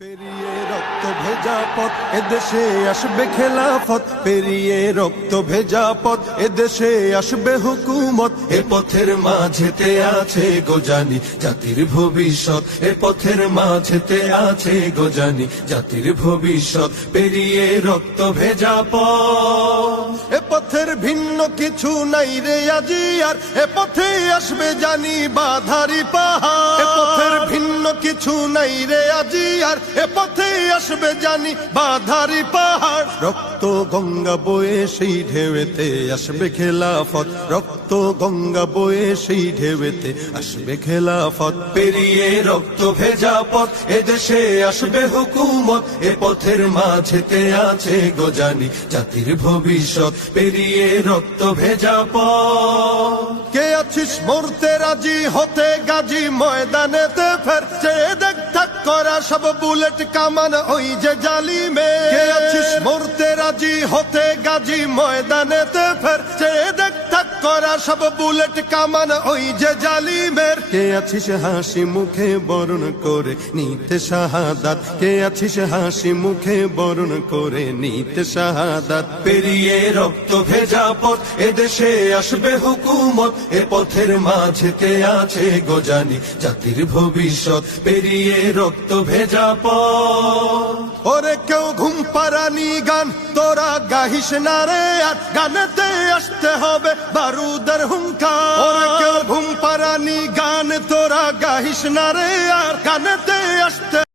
পেরিয়ে রক্ত ভেজা পথ এদেশে আসবে খেলাফত, পেরিয়ে রক্ত ভেজা পথ এদেশে আসবে হুকুমত। এ পথের মাঝেতে আছে গোজানি জাতির ভবিষ্যৎ, এ পথের মাঝেতে আছে গোজানি জাতির ভবিষ্যৎ। পেরিয়ে রক্ত ভেজা পথ, এ পথের ভিন্ন কিছু নাই রে আজি আর, এ পথে আসবে জানি বাধারি পাহাড়। এ পথের ভিন্ন কিছু নাই রে আজি আর, এ পথে আসবে জানি বাধারি পাহাড়। রক্ত গঙ্গা বয়ে সেই ঢেউতে আসবে খেলাফত, রক্ত গঙ্গা বয়ে সেই ঢেউতে আসবে খেলাফত। পেরিয়ে রক্ত ভেজা পথ এদেশে আসবে হুকুমত, এ পথের মাঝেতে আছে গোজানি জাতির ভবিষ্যৎ। পেরিয়ে রক্ত ভেজা পথ, কে আছিস মরতে রাজি হতে গাজী ময়দানেতে ফের, চেয়ে দেখ থাক করা সব বুলেট কামান ওই যে জালিমে। কে আছিস মরতে রাজি হতে গাজী ময়দানেতে ফের, চেয়ে দেখ থাক করা সব বুলেট কামান ওই যে জালিমের। কে আছিস হাসি মুখে বরণ করে নিতে শাহাদাত, কে আছিস হাসি মুখে বরণ করে নিতে শাহাদাত। পেরিয়ে রক্ত ভেজা পথ এদেশে আসবে হুকুমত, এ পথের মাঝেতে আছে গোজানি জাতির ভবিষ্যৎ। পেরিয়ে রক্ত ভেজা পথ, ওরে কেউ ঘুম পাড়ানি গান তোরা গাহিস না রে আর, গানেতে আসতে হবে বারুদের হুঙ্কার। ওরে কেউ ঘুম পাড়ানি গান তোরা গাহিস না রে আর, গানেতে আসতে